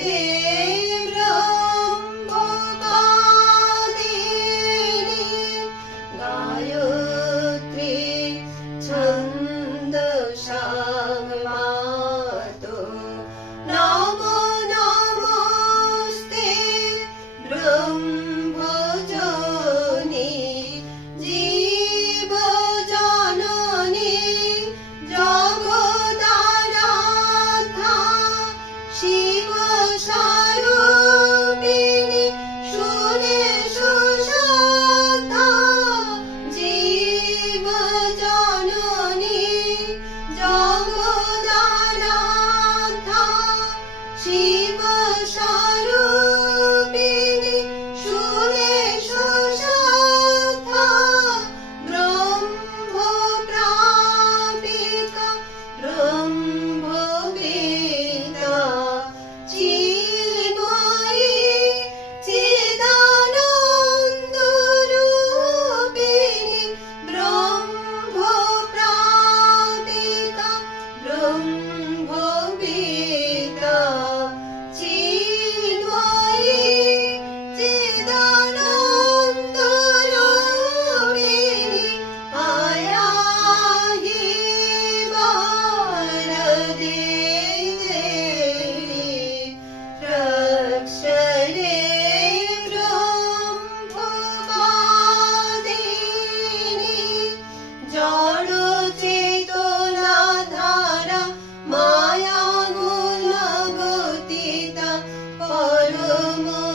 Hey. Oh.